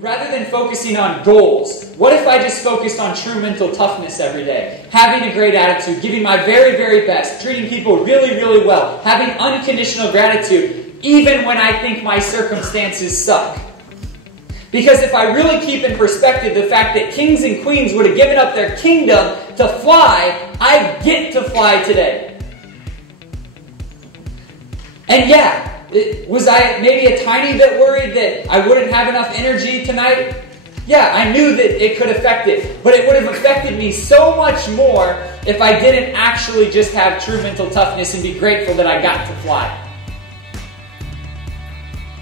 Rather than focusing on goals, what if I just focused on true mental toughness every day? Having a great attitude, giving my very, very best, treating people really, really well, having unconditional gratitude, even when I think my circumstances suck. Because if I really keep in perspective the fact that kings and queens would have given up their kingdom to fly, I get to fly today. And yeah, was I maybe a tiny bit worried that I wouldn't have enough energy tonight? Yeah, I knew that it could affect it. But it would have affected me so much more if I didn't actually just have true mental toughness and be grateful that I got to fly.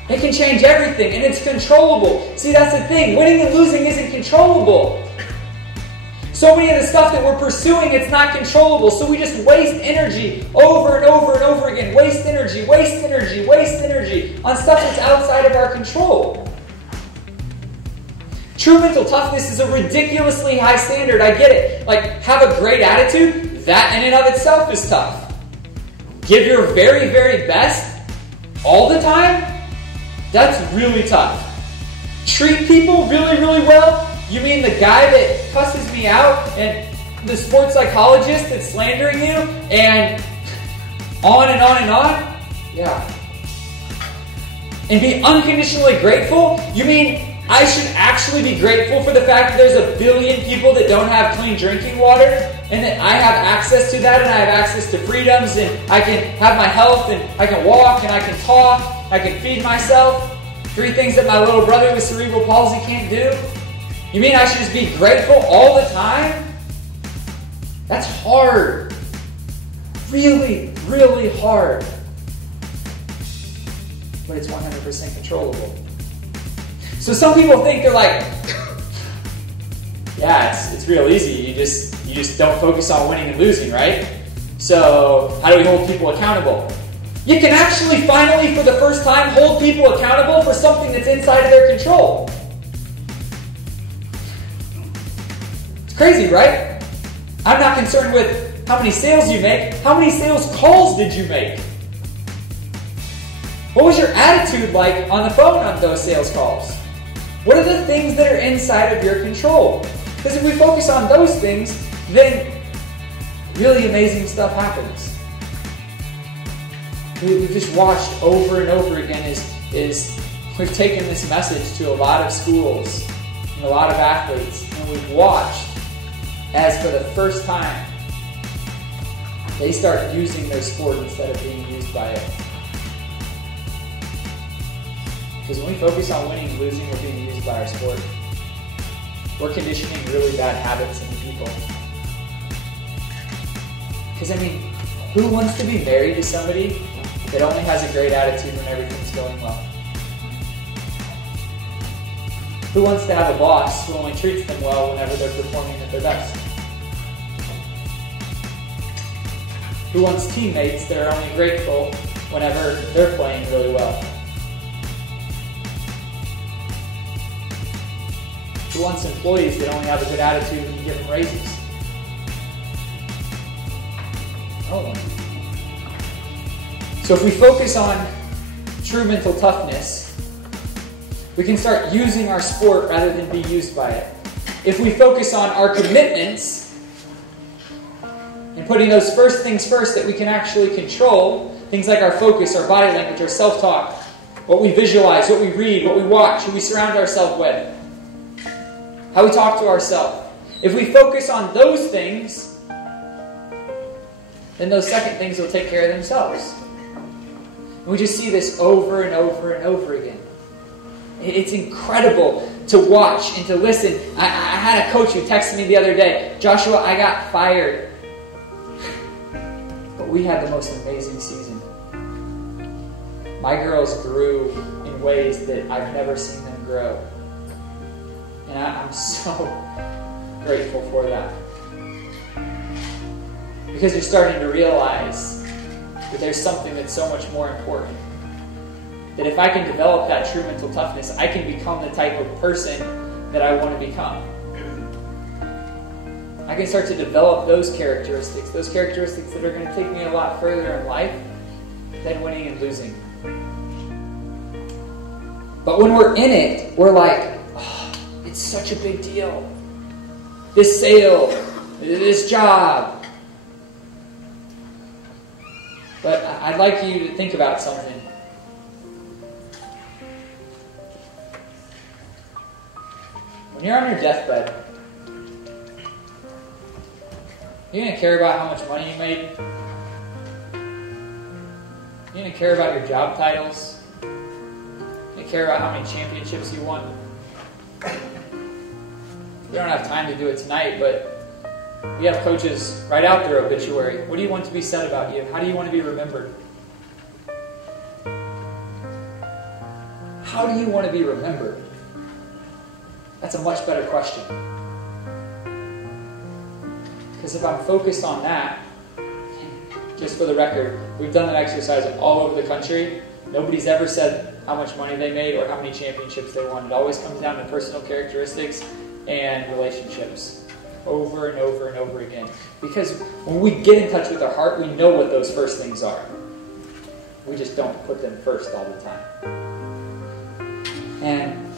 It can change everything, and it's controllable. See, that's the thing. Winning and losing isn't controllable. So many of the stuff that we're pursuing, it's not controllable. So we just waste energy over and over and over again. Waste energy, waste energy, waste energy on stuff that's outside of our control. True mental toughness is a ridiculously high standard. I get it. Like, have a great attitude. That in and of itself is tough. Give your very, very best all the time. That's really tough. Treat people really, really well. You mean the guy that cusses me out and the sports psychologist that's slandering you and on and on and on? Yeah. And be unconditionally grateful? You mean I should actually be grateful for the fact that there's a billion people that don't have clean drinking water and that I have access to that and I have access to freedoms and I can have my health and I can walk and I can talk, I can feed myself. 3 things that my little brother with cerebral palsy can't do? You mean I should just be grateful all the time? That's hard. Really, really hard. But it's 100% controllable. So some people think they're like, yeah, it's real easy. You just don't focus on winning and losing, right? So how do we hold people accountable? You can actually finally, for the first time, hold people accountable for something that's inside of their control. Crazy, right? I'm not concerned with how many sales you make. How many sales calls did you make? What was your attitude like on the phone on those sales calls? What are the things that are inside of your control? Because if we focus on those things, then really amazing stuff happens. We've just watched over and over again is we've taken this message to a lot of schools and a lot of athletes, and we've watched as for the first time, they start using their sport instead of being used by it. Because when we focus on winning and losing, we're being used by our sport. We're conditioning really bad habits into people. Because, I mean, who wants to be married to somebody that only has a great attitude when everything's going well? Who wants to have a boss who only treats them well whenever they're performing at their best? Who wants teammates that are only grateful whenever they're playing really well? Who wants employees that only have a good attitude when you give them raises? No one. So if we focus on true mental toughness, we can start using our sport rather than be used by it. If we focus on our commitments and putting those first things first that we can actually control, things like our focus, our body language, our self-talk, what we visualize, what we read, what we watch, who we surround ourselves with, how we talk to ourselves. If we focus on those things, then those second things will take care of themselves. And we just see this over and over and over again. It's incredible to watch and to listen. I had a coach who texted me the other day, Joshua, I got fired. But we had the most amazing season. My girls grew in ways that I've never seen them grow. And I'm so grateful for that. Because you're starting to realize that there's something that's so much more important. That if I can develop that true mental toughness, I can become the type of person that I want to become. I can start to develop those characteristics that are going to take me a lot further in life than winning and losing. But when we're in it, we're like, oh, it's such a big deal. This sale, this job. But I'd like you to think about something. When you're on your deathbed, you gonna care about how much money you made? You gonna care about your job titles? You gonna care about how many championships you won? We don't have time to do it tonight, but we have coaches write out their obituary. What do you want to be said about you? How do you want to be remembered? How do you want to be remembered? That's a much better question. Because if I'm focused on that, just for the record, we've done that exercise all over the country. Nobody's ever said how much money they made or how many championships they won. It always comes down to personal characteristics and relationships over and over and over again. Because when we get in touch with our heart, we know what those first things are. We just don't put them first all the time. And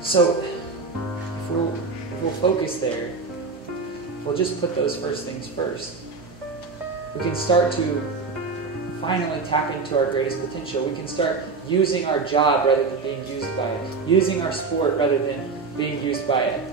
so, if we'll focus there, we'll just put those first things first. We can start to finally tap into our greatest potential. We can start using our job rather than being used by it. Using our sport rather than being used by it.